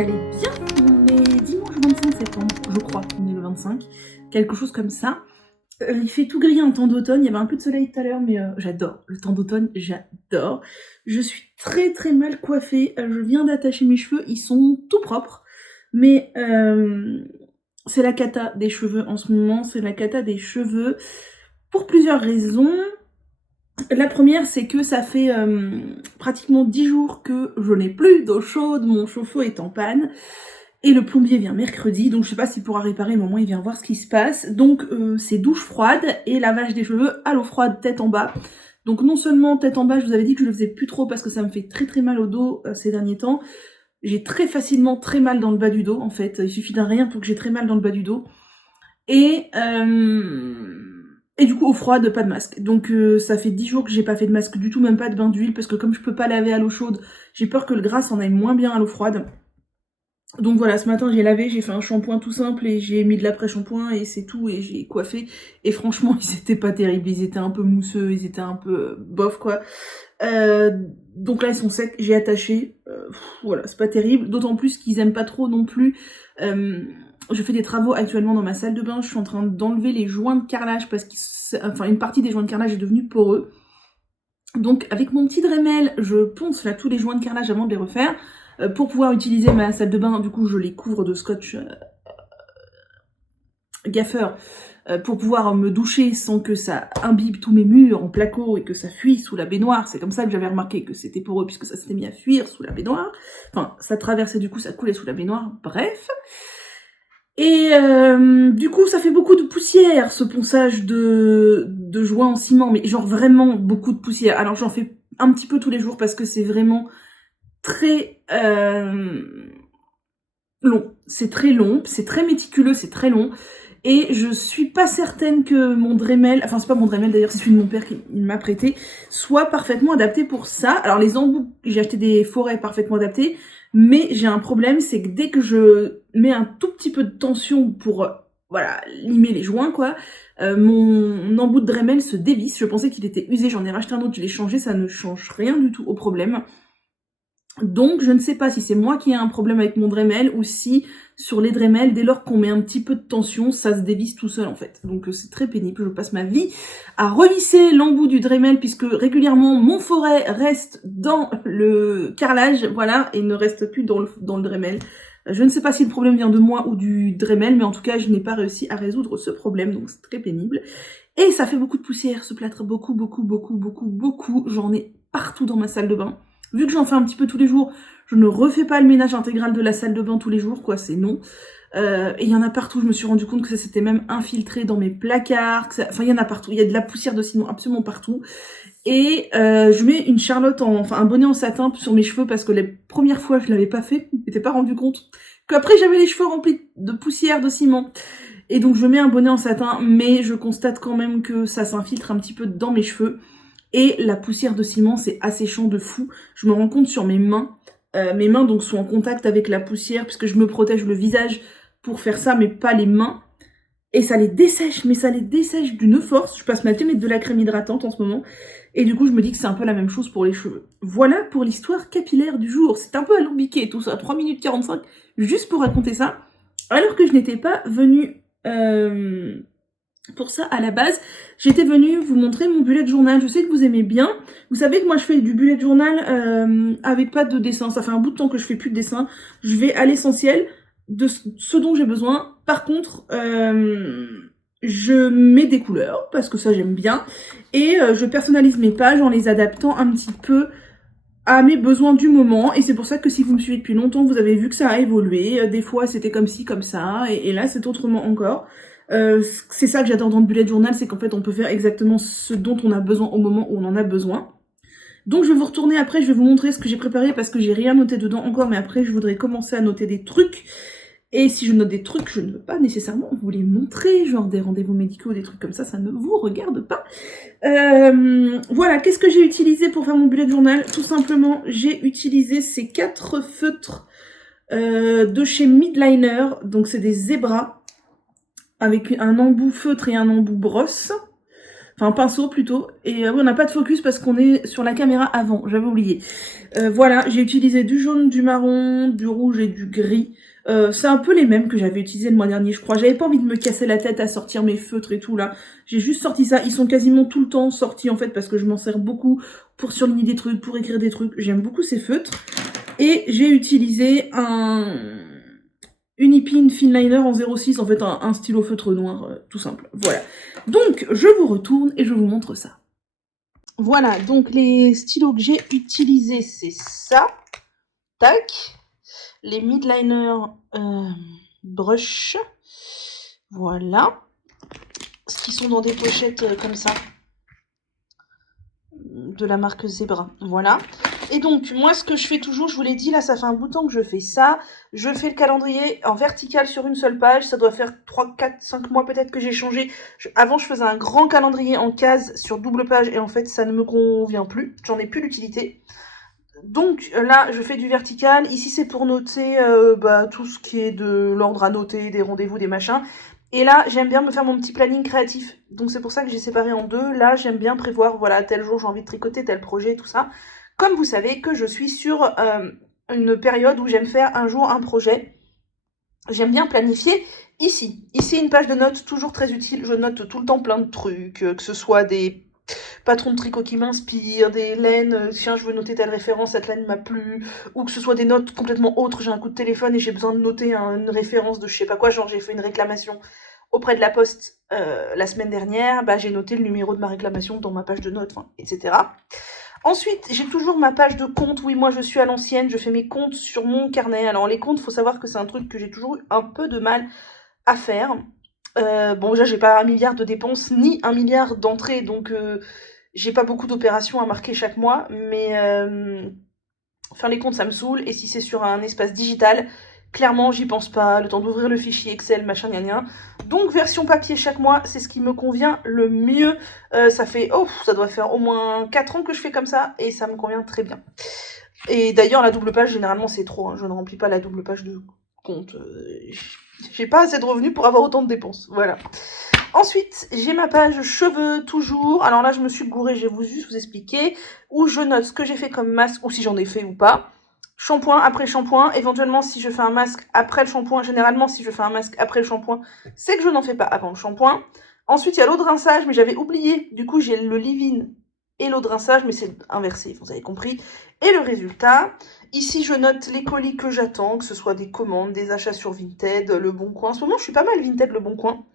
allez bien. On est dimanche 25 septembre, je crois, on est le 25, quelque chose comme ça. Il fait tout gris en temps d'automne, il y avait un peu de soleil tout à l'heure, mais j'adore, le temps d'automne, j'adore. Je suis très très mal coiffée, je viens d'attacher mes cheveux, ils sont tout propres, mais c'est la cata des cheveux en ce moment, c'est la cata des cheveux pour plusieurs raisons. La première, c'est que ça fait pratiquement 10 jours que je n'ai plus d'eau chaude, mon chauffe-eau est en panne, et le plombier vient mercredi, donc je sais pas s'il pourra réparer, mais au moins il vient voir ce qui se passe. Donc c'est douche froide et lavage des cheveux à l'eau froide, tête en bas. Donc non seulement tête en bas, je vous avais dit que je le faisais plus trop parce que ça me fait très très mal au dos ces derniers temps. J'ai très facilement très mal dans le bas du dos, en fait. Il suffit d'un rien pour que j'ai très mal dans le bas du dos. Et du coup, eau froide, pas de masque. Donc ça fait 10 jours que j'ai pas fait de masque du tout, même pas de bain d'huile, parce que comme je peux pas laver à l'eau chaude, j'ai peur que le gras s'en aille moins bien à l'eau froide. Donc voilà, ce matin j'ai lavé, j'ai fait un shampoing tout simple et j'ai mis de l'après-shampoing et c'est tout, et j'ai coiffé. Et franchement, ils étaient pas terribles, ils étaient un peu mousseux, ils étaient un peu bof quoi. Donc là ils sont secs, j'ai attaché, voilà, c'est pas terrible, d'autant plus qu'ils aiment pas trop non plus. Je fais des travaux actuellement dans ma salle de bain, je suis en train d'enlever les joints de carrelage parce une partie des joints de carrelage est devenue poreux. Donc avec mon petit Dremel, je ponce là tous les joints de carrelage avant de les refaire. Pour pouvoir utiliser ma salle de bain, du coup je les couvre de scotch gaffeur pour pouvoir me doucher sans que ça imbibe tous mes murs en placo et que ça fuit sous la baignoire. C'est comme ça que j'avais remarqué que c'était poreux puisque ça s'était mis à fuir sous la baignoire. Enfin, ça traversait du coup, ça coulait sous la baignoire, bref. Et du coup, ça fait beaucoup de poussière, ce ponçage de joints en ciment, mais genre vraiment beaucoup de poussière. Alors j'en fais un petit peu tous les jours parce que c'est vraiment très long. C'est très long, c'est très méticuleux, c'est très long. Et je suis pas certaine que mon Dremel, enfin c'est pas mon Dremel d'ailleurs, c'est celui de mon père qui m'a prêté, soit parfaitement adapté pour ça. Alors les embouts, j'ai acheté des forêts parfaitement adaptées, mais j'ai un problème, c'est que dès que je mets un tout petit peu de tension pour, voilà, limer les joints quoi, mon embout de Dremel se dévisse. Je pensais qu'il était usé, j'en ai racheté un autre, je l'ai changé, ça ne change rien du tout au problème. Donc je ne sais pas si c'est moi qui ai un problème avec mon Dremel ou si sur les Dremel, dès lors qu'on met un petit peu de tension, ça se dévisse tout seul en fait. Donc c'est très pénible, je passe ma vie à revisser l'embout du Dremel puisque régulièrement mon forêt reste dans le carrelage, voilà, et ne reste plus dans le Dremel. Je ne sais pas si le problème vient de moi ou du Dremel, mais en tout cas je n'ai pas réussi à résoudre ce problème, donc c'est très pénible. Et ça fait beaucoup de poussière ce plâtre, beaucoup, j'en ai partout dans ma salle de bain. Vu que j'en fais un petit peu tous les jours, je ne refais pas le ménage intégral de la salle de bain tous les jours, quoi, c'est non. Et il y en a partout, je me suis rendu compte que ça s'était même infiltré dans mes placards, enfin il y en a partout, il y a de la poussière de ciment absolument partout. Et je mets une charlotte, enfin un bonnet en satin sur mes cheveux parce que les premières fois je l'avais pas fait, je m'étais pas rendu compte qu'après j'avais les cheveux remplis de poussière de ciment. Et donc je mets un bonnet en satin, mais je constate quand même que ça s'infiltre un petit peu dans mes cheveux. Et la poussière de ciment, c'est asséchant de fou. Je me rends compte sur mes mains. Mes mains donc sont en contact avec la poussière puisque je me protège le visage pour faire ça, mais pas les mains. Et ça les dessèche, mais ça les dessèche d'une force. Je passe ma vie à mettre de la crème hydratante en ce moment. Et du coup, je me dis que c'est un peu la même chose pour les cheveux. Voilà pour l'histoire capillaire du jour. C'est un peu alambiqué tout ça, 3 minutes 45, juste pour raconter ça. Alors que je n'étais pas venue... pour ça, à la base, j'étais venue vous montrer mon bullet journal. Je sais que vous aimez bien. Vous savez que moi, je fais du bullet journal avec pas de dessin. Ça fait un bout de temps que je fais plus de dessin. Je vais à l'essentiel de ce dont j'ai besoin. Par contre, je mets des couleurs, parce que ça, j'aime bien. Et je personnalise mes pages en les adaptant un petit peu à mes besoins du moment. Et c'est pour ça que si vous me suivez depuis longtemps, vous avez vu que ça a évolué. Des fois, c'était comme ci, comme ça. Et là, c'est autrement encore. C'est ça que j'adore dans le bullet journal, c'est qu'en fait on peut faire exactement ce dont on a besoin au moment où on en a besoin. Donc je vais vous retourner après, je vais vous montrer ce que j'ai préparé parce que j'ai rien noté dedans encore, mais après je voudrais commencer à noter des trucs. Et si je note des trucs, je ne veux pas nécessairement vous les montrer, genre des rendez-vous médicaux, des trucs comme ça ne vous regarde pas. Voilà, qu'est-ce que j'ai utilisé pour faire mon bullet journal? Tout simplement, j'ai utilisé ces 4 feutres de chez Midliner, donc c'est des zébras, avec un embout feutre et un embout brosse. Enfin, pinceau plutôt. Et oui, on n'a pas de focus parce qu'on est sur la caméra avant, j'avais oublié. Voilà, j'ai utilisé du jaune, du marron, du rouge et du gris. C'est un peu les mêmes que j'avais utilisés le mois dernier, je crois. J'avais pas envie de me casser la tête à sortir mes feutres et tout, là. J'ai juste sorti ça. Ils sont quasiment tout le temps sortis, en fait, parce que je m'en sers beaucoup pour surligner des trucs, pour écrire des trucs. J'aime beaucoup ces feutres. Et j'ai utilisé une Ipin Finliner en 06, en fait, un stylo feutre noir, tout simple. Voilà. Donc, je vous retourne et je vous montre ça. Voilà, donc les stylos que j'ai utilisés, c'est ça. Tac. Les midliner brush. Voilà. Qui sont dans des pochettes comme ça. De la marque Zebra. Voilà. Et donc, moi, ce que je fais toujours, je vous l'ai dit, là, ça fait un bout de temps que je fais ça. Je fais le calendrier en vertical sur une seule page. Ça doit faire 3, 4, 5 mois peut-être que j'ai changé. Avant, je faisais un grand calendrier en cases sur double page. Et en fait, ça ne me convient plus. J'en ai plus l'utilité. Donc, là, je fais du vertical. Ici, c'est pour noter tout ce qui est de l'ordre à noter, des rendez-vous, des machins. Et là, j'aime bien me faire mon petit planning créatif. Donc, c'est pour ça que j'ai séparé en deux. Là, j'aime bien prévoir, voilà, tel jour, j'ai envie de tricoter, tel projet, tout ça. Comme vous savez que je suis sur une période où j'aime faire un jour un projet, j'aime bien planifier ici. Ici, une page de notes, toujours très utile. Je note tout le temps plein de trucs, que ce soit des patrons de tricot qui m'inspirent, des laines, tiens, je veux noter telle référence, cette laine m'a plu, ou que ce soit des notes complètement autres, j'ai un coup de téléphone et j'ai besoin de noter une référence de je sais pas quoi, genre j'ai fait une réclamation auprès de la poste la semaine dernière, bah, j'ai noté le numéro de ma réclamation dans ma page de notes, etc. Ensuite, j'ai toujours ma page de compte. Oui, moi, je suis à l'ancienne. Je fais mes comptes sur mon carnet. Alors, les comptes, faut savoir que c'est un truc que j'ai toujours eu un peu de mal à faire. Bon, déjà, j'ai pas 1 milliard de dépenses, ni 1 milliard d'entrées. Donc, j'ai pas beaucoup d'opérations à marquer chaque mois. Mais faire les comptes, ça me saoule. Et si c'est sur un espace digital, clairement, j'y pense pas. Le temps d'ouvrir le fichier Excel, machin, gna gna. Donc, version papier chaque mois, c'est ce qui me convient le mieux. Ça fait, ça doit faire au moins 4 ans que je fais comme ça, et ça me convient très bien. Et d'ailleurs, la double page, généralement, c'est trop. Hein. Je ne remplis pas la double page de compte. J'ai pas assez de revenus pour avoir autant de dépenses. Voilà. Ensuite, j'ai ma page cheveux, toujours. Alors là, je me suis gourée, je vais juste vous expliquer. Où je note ce que j'ai fait comme masque, ou si j'en ai fait ou pas. Shampoing après shampoing, éventuellement si je fais un masque après le shampoing, généralement si je fais un masque après le shampoing, c'est que je n'en fais pas avant le shampoing. Ensuite il y a l'eau de rinçage, mais j'avais oublié, du coup j'ai le leave-in et l'eau de rinçage, mais c'est inversé, vous avez compris. Et le résultat, ici je note les colis que j'attends, que ce soit des commandes, des achats sur Vinted, Le Bon Coin. En ce moment je suis pas mal Vinted, Le Bon Coin.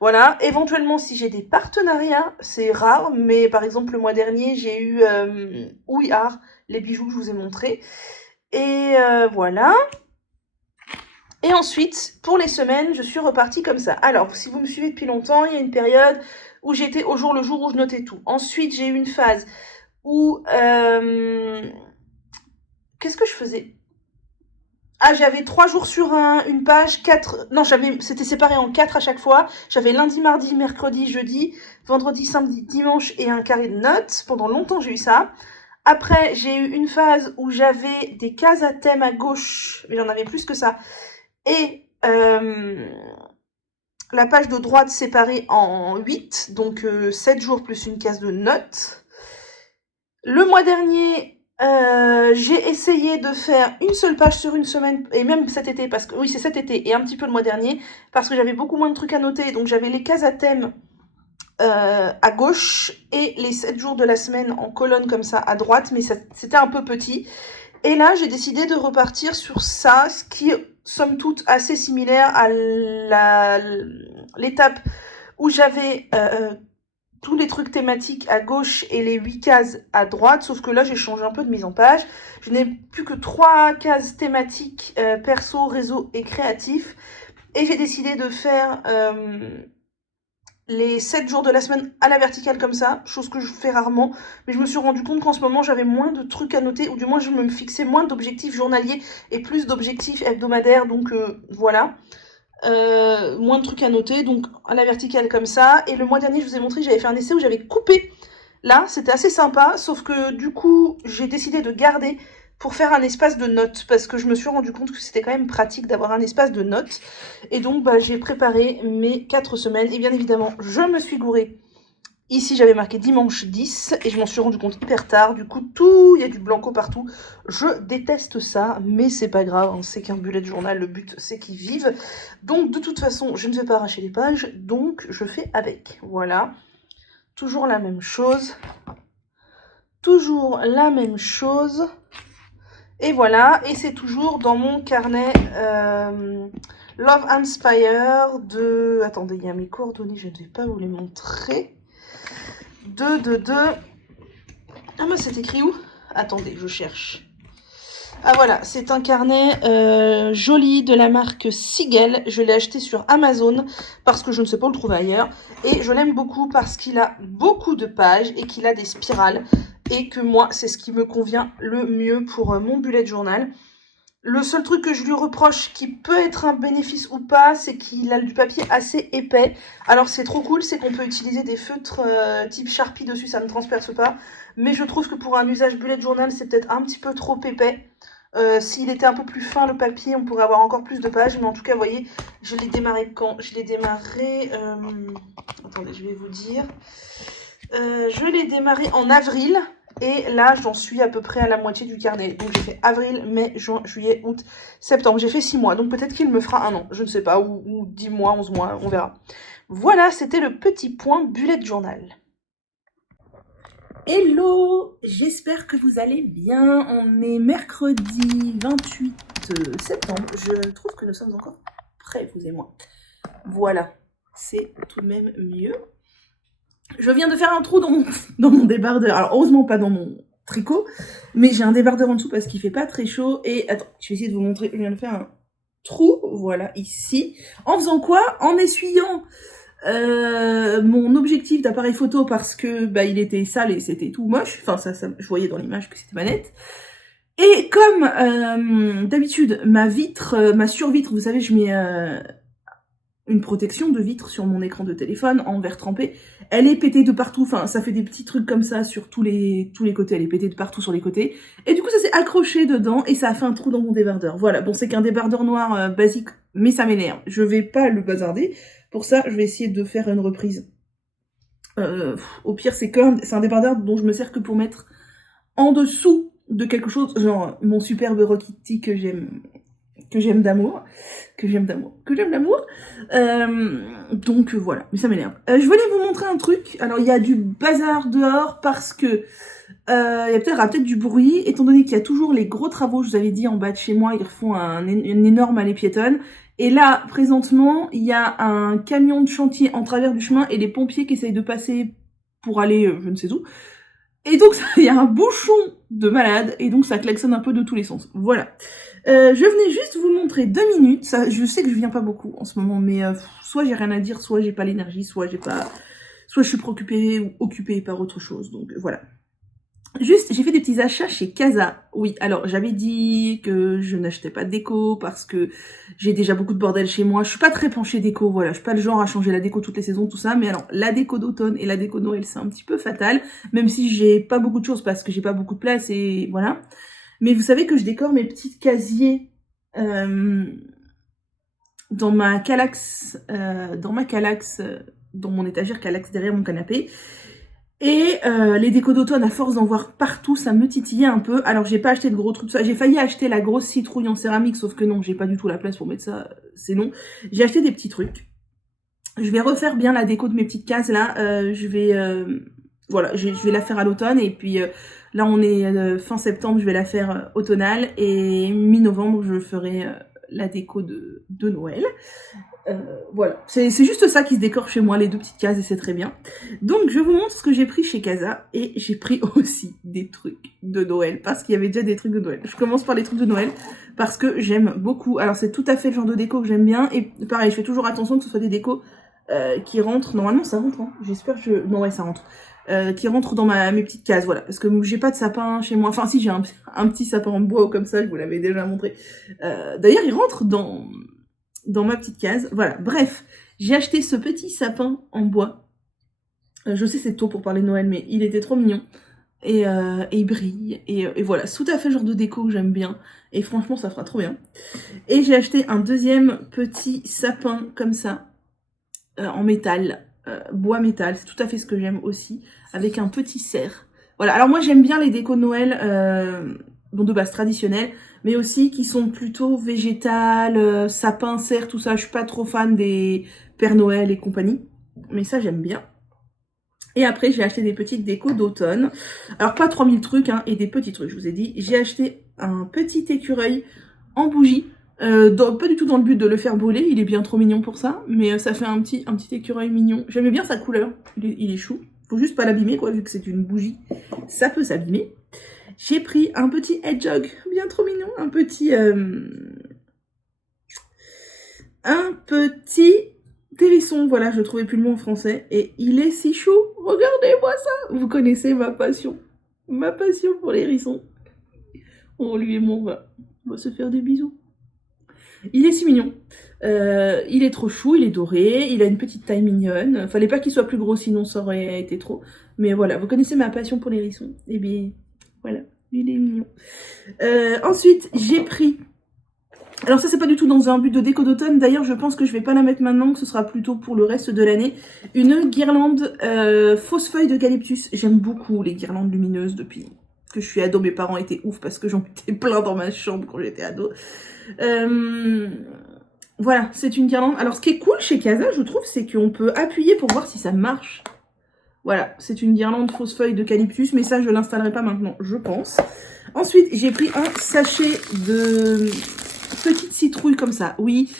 Voilà, éventuellement si j'ai des partenariats, c'est rare, mais par exemple le mois dernier j'ai eu Oui Art, les bijoux que je vous ai montrés. Et voilà. Et ensuite, pour les semaines, je suis repartie comme ça. Alors, si vous me suivez depuis longtemps, il y a une période où j'étais au jour le jour où je notais tout. Ensuite, j'ai eu une phase où... qu'est-ce que je faisais? Ah, j'avais 3 jours sur une page, 4... Non, c'était séparé en 4 à chaque fois. J'avais lundi, mardi, mercredi, jeudi, vendredi, samedi, dimanche et un carré de notes. Pendant longtemps, j'ai eu ça. Après, j'ai eu une phase où j'avais des cases à thème à gauche, mais j'en avais plus que ça. Et la page de droite séparée en 8, donc 7 jours plus une case de notes. Le mois dernier, j'ai essayé de faire une seule page sur une semaine, et même cet été, parce que oui, c'est cet été, et un petit peu le mois dernier, parce que j'avais beaucoup moins de trucs à noter, donc j'avais les cases à thème à gauche et les 7 jours de la semaine en colonne comme ça à droite, mais c'était un peu petit. Et là, j'ai décidé de repartir sur ça, ce qui est somme toute assez similaire à l'étape où j'avais tous les trucs thématiques à gauche et les 8 cases à droite, sauf que là, j'ai changé un peu de mise en page. Je n'ai plus que 3 cases thématiques perso, réseau et créatif. Et j'ai décidé de faire... les 7 jours de la semaine à la verticale comme ça, chose que je fais rarement, mais je me suis rendu compte qu'en ce moment j'avais moins de trucs à noter, ou du moins je me fixais moins d'objectifs journaliers et plus d'objectifs hebdomadaires, donc voilà. Moins de trucs à noter, donc à la verticale comme ça. Et le mois dernier je vous ai montré, j'avais fait un essai où j'avais coupé là, c'était assez sympa, sauf que du coup j'ai décidé de garder pour faire un espace de notes, parce que je me suis rendu compte que c'était quand même pratique d'avoir un espace de notes. Et donc, j'ai préparé mes 4 semaines. Et bien évidemment, je me suis gourée Ici, j'avais marqué dimanche 10 et je m'en suis rendu compte hyper tard. Du coup, tout, il y a du blanco partout. Je déteste ça, mais c'est pas grave. Hein, c'est qu'un bullet journal, le but, c'est qu'ils vivent. Donc, de toute façon, je ne vais pas arracher les pages, donc je fais avec. Voilà. Toujours la même chose. Toujours la même chose. Et voilà. Et c'est toujours dans mon carnet Love Inspire de... Attendez, il y a mes coordonnées, je ne vais pas vous les montrer. Ah, mais c'est écrit où? Attendez, je cherche. Ah voilà, c'est un carnet joli de la marque Sigel. Je l'ai acheté sur Amazon parce que je ne sais pas où le trouver ailleurs. Et je l'aime beaucoup parce qu'il a beaucoup de pages et qu'il a des spirales. Et que moi, c'est ce qui me convient le mieux pour mon bullet journal. Le seul truc que je lui reproche, qui peut être un bénéfice ou pas, c'est qu'il a du papier assez épais. Alors c'est trop cool, c'est qu'on peut utiliser des feutres type Sharpie dessus, ça ne transperce pas. Mais je trouve que pour un usage bullet journal, c'est peut-être un petit peu trop épais. S'il était un peu plus fin le papier, on pourrait avoir encore plus de pages. Mais en tout cas, vous voyez, je l'ai démarré quand? Je l'ai démarré... attendez, je vais vous dire. Je l'ai démarré en avril. Et là, j'en suis à peu près à la moitié du carnet. Donc, j'ai fait avril, mai, juin, juillet, août, septembre. J'ai fait 6 mois. Donc, peut-être qu'il me fera un an. Je ne sais pas. Ou 10 mois, 11 mois. On verra. Voilà, c'était le petit point bullet journal. Hello! J'espère que vous allez bien. On est mercredi 28 septembre. Je trouve que nous sommes encore prêts, vous et moi. Voilà. C'est tout de même mieux. Je viens de faire un trou dans mon débardeur. Alors, heureusement pas dans mon tricot, mais j'ai un débardeur en dessous parce qu'il fait pas très chaud. Et attends, je vais essayer de vous montrer. Je viens de faire un trou, voilà, ici. En faisant quoi? En essuyant mon objectif d'appareil photo parce que bah, il était sale et c'était tout moche. Enfin, ça, je voyais dans l'image que c'était pas net. Et comme d'habitude, ma survitre, vous savez, je mets une protection de vitre sur mon écran de téléphone en verre trempé. Elle est pétée de partout, enfin ça fait des petits trucs comme ça sur tous les côtés, elle est pétée de partout sur les côtés. Et du coup ça s'est accroché dedans et ça a fait un trou dans mon débardeur. Voilà, bon c'est qu'un débardeur noir basique, mais ça m'énerve. Je vais pas le bazarder. Pour ça, je vais essayer de faire une reprise. Au pire, c'est un débardeur dont je me sers que pour mettre en dessous de quelque chose, genre mon superbe Rockity que j'aime d'amour. Donc voilà, mais ça m'énerve. Je voulais vous montrer un truc. Alors il y a du bazar dehors parce que il y a peut-être du bruit, étant donné qu'il y a toujours les gros travaux, je vous avais dit en bas de chez moi, ils refont une énorme allée piétonne. Et là, présentement, il y a un camion de chantier en travers du chemin et les pompiers qui essayent de passer pour aller je ne sais où. Et donc, il y a un bouchon de malade, et donc ça klaxonne un peu de tous les sens. Voilà. Je venais juste vous montrer 2 minutes. Ça, je sais que je viens pas beaucoup en ce moment, mais soit j'ai rien à dire, soit j'ai pas l'énergie, soit je suis préoccupée ou occupée par autre chose. Donc voilà. Juste, j'ai fait des petits achats chez Casa. Oui, alors j'avais dit que je n'achetais pas de déco parce que j'ai déjà beaucoup de bordel chez moi. Je suis pas très penchée déco, voilà. Je suis pas le genre à changer la déco toutes les saisons, tout ça. Mais alors, la déco d'automne et la déco de Noël, c'est un petit peu fatal. Même si j'ai pas beaucoup de choses parce que j'ai pas beaucoup de place et voilà. Mais vous savez que je décore mes petits casiers dans ma Kallax, dans mon étagère Kallax derrière mon canapé. Et les décos d'automne, à force d'en voir partout, ça me titillait un peu. Alors j'ai pas acheté de gros trucs, j'ai failli acheter la grosse citrouille en céramique, sauf que non, j'ai pas du tout la place pour mettre ça, c'est non. J'ai acheté des petits trucs. Je vais refaire bien la déco de mes petites cases là, voilà, je vais la faire à l'automne, et puis là on est fin septembre, je vais la faire automnale, et mi-novembre je ferai la déco de Noël. Voilà, c'est juste ça qui se décore chez moi, les 2 petites cases, et c'est très bien. Donc je vous montre ce que j'ai pris chez Casa, et j'ai pris aussi des trucs de Noël, parce qu'il y avait déjà des trucs de Noël. Je commence par les trucs de Noël, parce que j'aime beaucoup. Alors c'est tout à fait le genre de déco que j'aime bien, et pareil, je fais toujours attention que ce soit des décos qui rentrent, normalement ça rentre, hein. J'espère que non ouais ça rentre. Qui rentrent dans mes petites cases, voilà, parce que j'ai pas de sapin chez moi, enfin si j'ai un petit sapin en bois comme ça, je vous l'avais déjà montré. D'ailleurs il rentre dans ma petite case, voilà, bref, j'ai acheté ce petit sapin en bois, je sais c'est tôt pour parler de Noël, mais il était trop mignon, et il brille, et voilà, c'est tout à fait le genre de déco que j'aime bien, et franchement ça fera trop bien. Et j'ai acheté un deuxième petit sapin comme ça, en métal, bois métal, c'est tout à fait ce que j'aime aussi, avec un petit cerf. Voilà, alors moi j'aime bien les décos de Noël, bon de base traditionnelles, mais aussi qui sont plutôt végétales, sapin, cerf, tout ça. Je suis pas trop fan des Père Noël et compagnie, mais ça j'aime bien. Et après j'ai acheté des petites décos d'automne, alors pas 3000 trucs, hein, et des petits trucs, je vous ai dit. J'ai acheté un petit écureuil en bougie, pas du tout dans le but de le faire brûler, il est bien trop mignon pour ça, mais ça fait un petit écureuil mignon. J'aimais bien sa couleur, il est chou. Faut juste pas l'abîmer, quoi, vu que c'est une bougie, ça peut s'abîmer. J'ai pris un petit hedgehog, bien trop mignon, un petit hérisson, voilà, je trouvais plus le mot en français, et il est si chou, regardez-moi ça. Vous connaissez ma passion pour les hérissons. Oh, lui et moi, on va se faire des bisous. Il est si mignon. Il est trop chou, il est doré, il a une petite taille mignonne. Fallait pas qu'il soit plus gros, sinon ça aurait été trop. Mais voilà, vous connaissez ma passion pour les hérissons. Et bien, voilà, il est mignon. Ensuite, j'ai pris... Alors ça, c'est pas du tout dans un but de déco d'automne. D'ailleurs, je pense que je vais pas la mettre maintenant, que ce sera plutôt pour le reste de l'année. Une guirlande fausse feuille d'eucalyptus. J'aime beaucoup les guirlandes lumineuses depuis que je suis ado. Mes parents étaient ouf parce que j'en mettais plein dans ma chambre quand j'étais ado. Voilà, c'est une guirlande. Alors, ce qui est cool chez Casa, je trouve, c'est qu'on peut appuyer pour voir si ça marche. Voilà, c'est une guirlande fausse feuille d'eucalyptus, mais ça, je l'installerai pas maintenant, je pense. Ensuite, j'ai pris un sachet de petites citrouilles comme ça. Oui,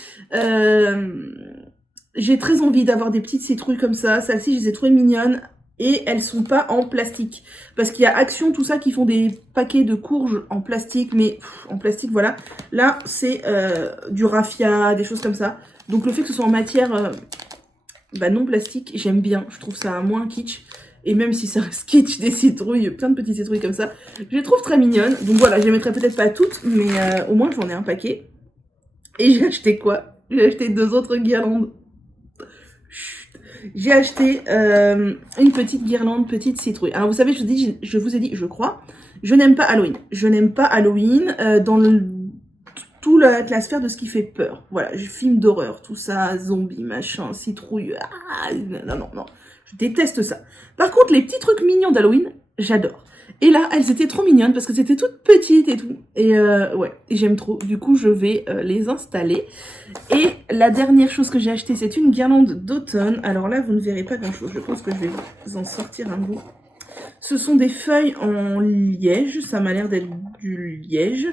j'ai très envie d'avoir des petites citrouilles comme ça. Celles-ci, je les ai trouvées mignonnes. Et elles sont pas en plastique. Parce qu'il y a Action, tout ça, qui font des paquets de courges en plastique. Mais en plastique, voilà. Là, c'est du raffia, des choses comme ça. Donc le fait que ce soit en matière non plastique, j'aime bien. Je trouve ça moins kitsch. Et même si ça reste kitsch, des citrouilles, plein de petites citrouilles comme ça, je les trouve très mignonnes. Donc voilà, je les mettrai peut-être pas toutes, mais au moins j'en ai un paquet. Et j'ai acheté quoi? J'ai acheté 2 autres guirlandes. J'ai acheté une petite guirlande, petite citrouille. Alors vous savez, je vous ai dit, je crois, je n'aime pas Halloween. Je n'aime pas Halloween dans toute la sphère de ce qui fait peur. Voilà, film d'horreur, tout ça, zombies, machin, citrouille. Ah, non. Je déteste ça. Par contre, les petits trucs mignons d'Halloween, j'adore. Et là, elles étaient trop mignonnes parce que c'était toutes petites et tout. Et ouais, j'aime trop. Du coup, je vais les installer. Et la dernière chose que j'ai achetée, c'est une guirlande d'automne. Alors là, vous ne verrez pas grand-chose. Je pense que je vais vous en sortir un bout. Ce sont des feuilles en liège. Ça m'a l'air d'être du liège.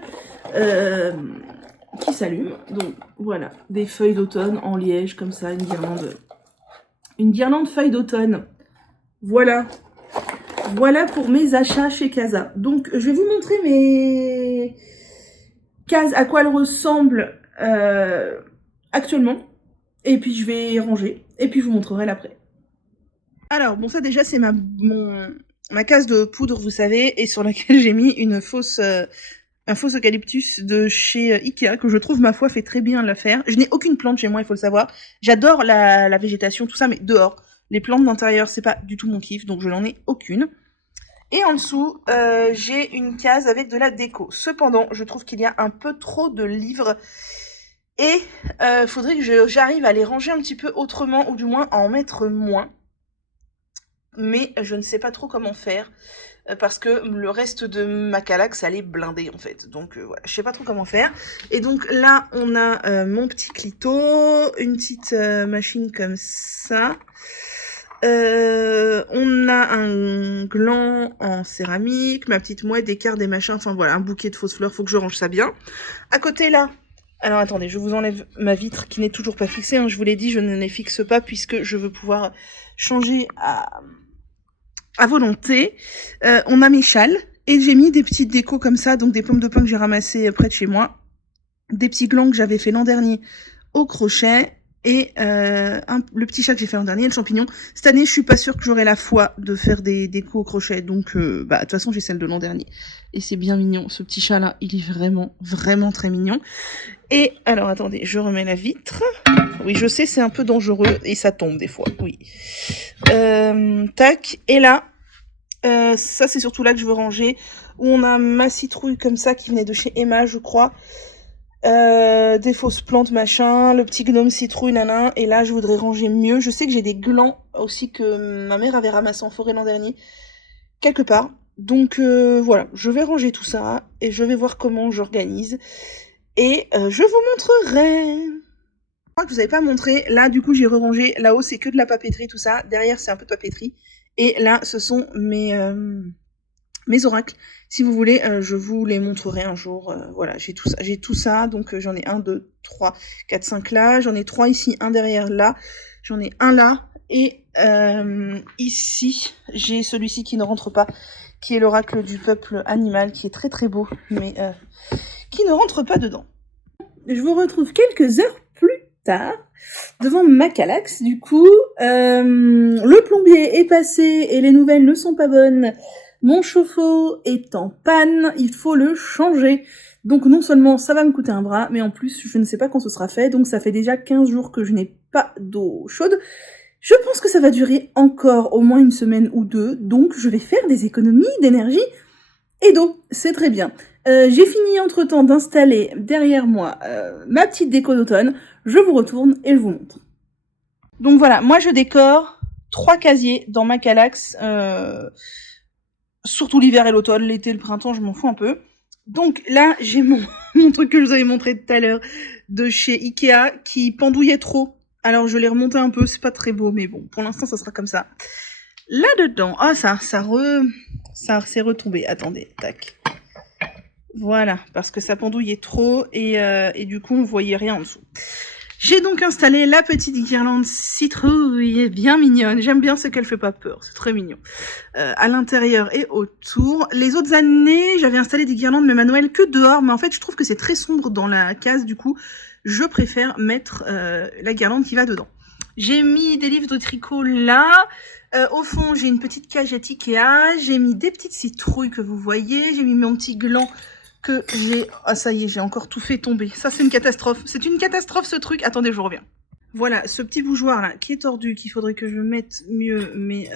Qui s'allument. Donc voilà, des feuilles d'automne en liège, comme ça, une guirlande. Une guirlande feuille d'automne. Voilà. Voilà pour mes achats chez Casa. Donc, je vais vous montrer mes cases, à quoi elles ressemblent actuellement. Et puis, je vais ranger. Et puis, je vous montrerai l'après. Alors, bon, ça déjà, c'est ma case de poudre, vous savez, et sur laquelle j'ai mis un faux eucalyptus de chez Ikea, que je trouve, ma foi, fait très bien l'affaire. Je n'ai aucune plante chez moi, il faut le savoir. J'adore la végétation, tout ça, mais dehors. Les plantes d'intérieur, c'est pas du tout mon kiff, donc je n'en ai aucune. Et en dessous, j'ai une case avec de la déco. Cependant, je trouve qu'il y a un peu trop de livres. Et faudrait que j'arrive à les ranger un petit peu autrement, ou du moins à en mettre moins. Mais je ne sais pas trop comment faire. Parce que le reste de ma calax, elle est blindée en fait. Donc voilà, je sais pas trop comment faire. Et donc là, on a mon petit clito, une petite machine comme ça. On a un gland en céramique, ma petite mouette, des cartes, des machins, enfin voilà, un bouquet de fausses fleurs, faut que je range ça bien. À côté là, alors attendez, je vous enlève ma vitre qui n'est toujours pas fixée, hein, je vous l'ai dit, je ne les fixe pas puisque je veux pouvoir changer à volonté. On a mes châles et j'ai mis des petites décos comme ça, donc des pommes de pin que j'ai ramassées près de chez moi, des petits glands que j'avais fait l'an dernier au crochet. Et le petit chat que j'ai fait l'an dernier, le champignon. Cette année, je suis pas sûre que j'aurai la foi de faire des décos au crochet. Donc, de toute façon, j'ai celle de l'an dernier. Et c'est bien mignon. Ce petit chat-là, il est vraiment, vraiment très mignon. Et, alors, attendez, je remets la vitre. Oui, je sais, c'est un peu dangereux. Et ça tombe des fois, oui. Tac. Et là, ça, c'est surtout là que je veux ranger. Où on a ma citrouille comme ça, qui venait de chez Emma, je crois. Des fausses plantes machin, le petit gnome citrouille nanan, et là je voudrais ranger mieux. Je sais que j'ai des glands aussi que ma mère avait ramassé en forêt l'an dernier, quelque part. Donc voilà, je vais ranger tout ça et je vais voir comment j'organise. Et je vous montrerai. Je crois que je vous avais pas montré. Là, du coup, j'ai rangé. Là-haut, c'est que de la papeterie, tout ça. Derrière, c'est un peu de papeterie. Et là, ce sont mes oracles. Si vous voulez, je vous les montrerai un jour. Voilà, j'ai tout ça. Donc j'en ai 1, 2, 3, 4, 5 là. J'en ai 3 ici, un derrière là. J'en ai un là. Et ici, j'ai celui-ci qui ne rentre pas, qui est l'oracle du peuple animal, qui est très très beau, mais qui ne rentre pas dedans. Je vous retrouve quelques heures plus tard, devant ma Kallax, du coup. Le plombier est passé et les nouvelles ne sont pas bonnes. Mon chauffe-eau est en panne, il faut le changer. Donc non seulement ça va me coûter un bras, mais en plus je ne sais pas quand ce sera fait, donc ça fait déjà 15 jours que je n'ai pas d'eau chaude. Je pense que ça va durer encore au moins une semaine ou deux, donc je vais faire des économies d'énergie et d'eau, c'est très bien. J'ai fini entre-temps d'installer derrière moi ma petite déco d'automne, je vous retourne et je vous montre. Donc voilà, moi je décore 3 casiers dans ma Kallax, surtout l'hiver et l'automne, l'été, le printemps, je m'en fous un peu. Donc là, j'ai mon truc que je vous avais montré tout à l'heure de chez Ikea qui pendouillait trop. Alors je l'ai remonté un peu, c'est pas très beau, mais bon, pour l'instant ça sera comme ça. Là-dedans, ah ça s'est retombé, attendez, tac. Voilà, parce que ça pendouillait trop et du coup on voyait rien en dessous. J'ai donc installé la petite guirlande citrouille, bien mignonne. J'aime bien ce qu'elle fait pas peur, c'est très mignon. À l'intérieur et autour. Les autres années, j'avais installé des guirlandes même à Noël que dehors, mais en fait je trouve que c'est très sombre dans la case, du coup je préfère mettre la guirlande qui va dedans. J'ai mis des livres de tricot là. Au fond, j'ai une petite cagette Ikea. J'ai mis des petites citrouilles que vous voyez. J'ai mis mon petit gland que j'ai... Ah, ça y est, j'ai encore tout fait tomber. Ça, c'est une catastrophe. C'est une catastrophe, ce truc. Attendez, je vous reviens. Voilà, ce petit bougeoir là, qui est tordu, qu'il faudrait que je mette mieux, mais...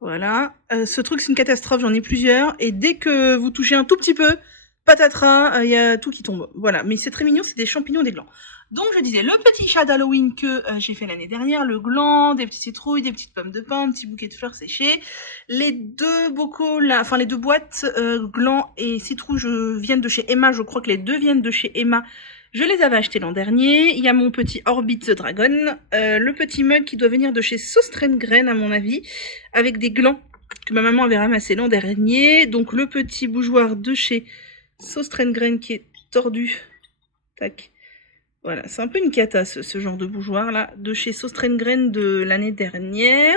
Voilà. Ce truc, c'est une catastrophe. J'en ai plusieurs. Et dès que vous touchez un tout petit peu, patatras, il y a tout qui tombe. Voilà, mais c'est très mignon, c'est des champignons, des glands. Donc je disais, le petit chat d'Halloween que j'ai fait l'année dernière, le gland, des petites citrouilles, des petites pommes de pin, un petit bouquet de fleurs séchées. Les deux bocaux là, enfin les deux boîtes gland et citrouille viennent de chez Emma, je crois que les deux viennent de chez Emma. Je les avais achetés l'an dernier. Il y a mon petit Orbit the Dragon, le petit mug qui doit venir de chez Sostrengren à mon avis, avec des glands que ma maman avait ramassé l'an dernier. Donc le petit bougeoir de chez Sostrengren qui est tordu. Tac. Voilà, c'est un peu une cata ce genre de bougeoir là, de chez Sostrengren de l'année dernière.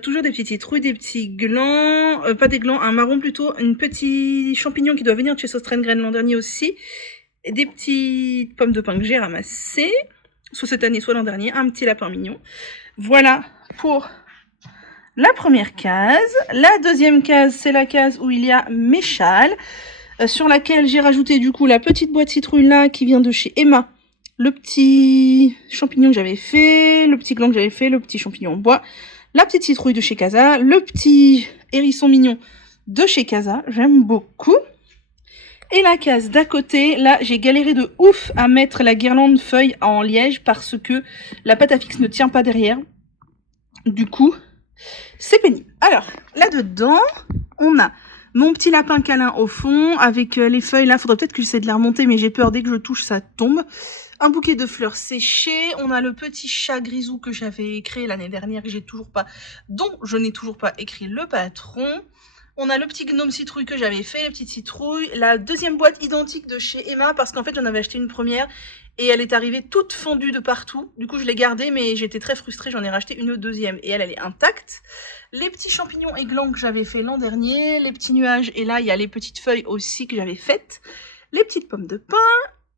Toujours des petites citrouilles, des petits glands, pas des glands, un marron plutôt, un petit champignon qui doit venir de chez Sostrengren l'an dernier aussi. Et des petites pommes de pin que j'ai ramassées, soit cette année, soit l'an dernier, un petit lapin mignon. Voilà pour la première case. La deuxième case, c'est la case où il y a mes châles, sur laquelle j'ai rajouté du coup la petite boîte citrouille là qui vient de chez Emma. Le petit champignon que j'avais fait, le petit gland que j'avais fait, le petit champignon en bois, la petite citrouille de chez Casa, le petit hérisson mignon de chez Casa, j'aime beaucoup. Et la case d'à côté, là j'ai galéré de ouf à mettre la guirlande feuille en liège parce que la pâte à fixe ne tient pas derrière. Du coup, c'est pénible. Alors, là-dedans, on a mon petit lapin câlin au fond avec les feuilles là. Faudrait peut-être que j'essaie de les remonter, mais j'ai peur dès que je touche ça tombe. Un bouquet de fleurs séchées. On a le petit chat grisou que j'avais créé l'année dernière, dont je n'ai toujours pas écrit le patron. On a le petit gnome citrouille que j'avais fait, les petites citrouilles. La deuxième boîte identique de chez Emma, parce qu'en fait j'en avais acheté une première et elle est arrivée toute fondue de partout. Du coup je l'ai gardée, mais j'étais très frustrée, j'en ai racheté une deuxième et elle est intacte. Les petits champignons et glands que j'avais fait l'an dernier, les petits nuages, et là il y a les petites feuilles aussi que j'avais faites. Les petites pommes de pin,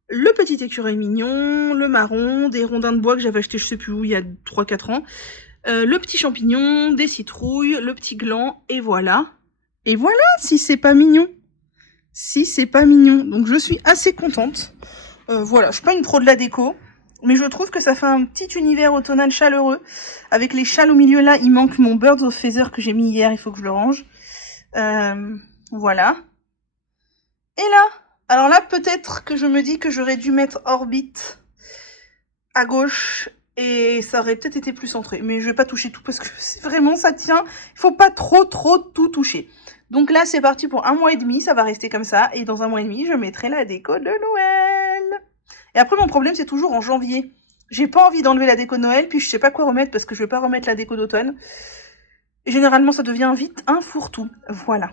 le petit écureuil mignon, le marron, des rondins de bois que j'avais acheté je sais plus où il y a 3-4 ans. Le petit champignon, des citrouilles, le petit gland, et voilà. Et voilà, si c'est pas mignon. Si c'est pas mignon. Donc je suis assez contente. Voilà, je suis pas une pro de la déco, mais je trouve que ça fait un petit univers automnal chaleureux. Avec les châles au milieu là, il manque mon Birds of Feather que j'ai mis hier, il faut que je le range. Voilà. Et là, alors là peut-être que je me dis que j'aurais dû mettre Orbit à gauche et ça aurait peut-être été plus centré. Mais je vais pas toucher tout parce que vraiment ça tient. Il faut pas trop tout toucher. Donc là, c'est parti pour 1 mois et demi. Ça va rester comme ça. Et dans 1 mois et demi, je mettrai la déco de Noël. Et après, mon problème, c'est toujours en janvier. J'ai pas envie d'enlever la déco de Noël, puis je sais pas quoi remettre parce que je vais pas remettre la déco d'automne. Et généralement, ça devient vite un fourre-tout. Voilà.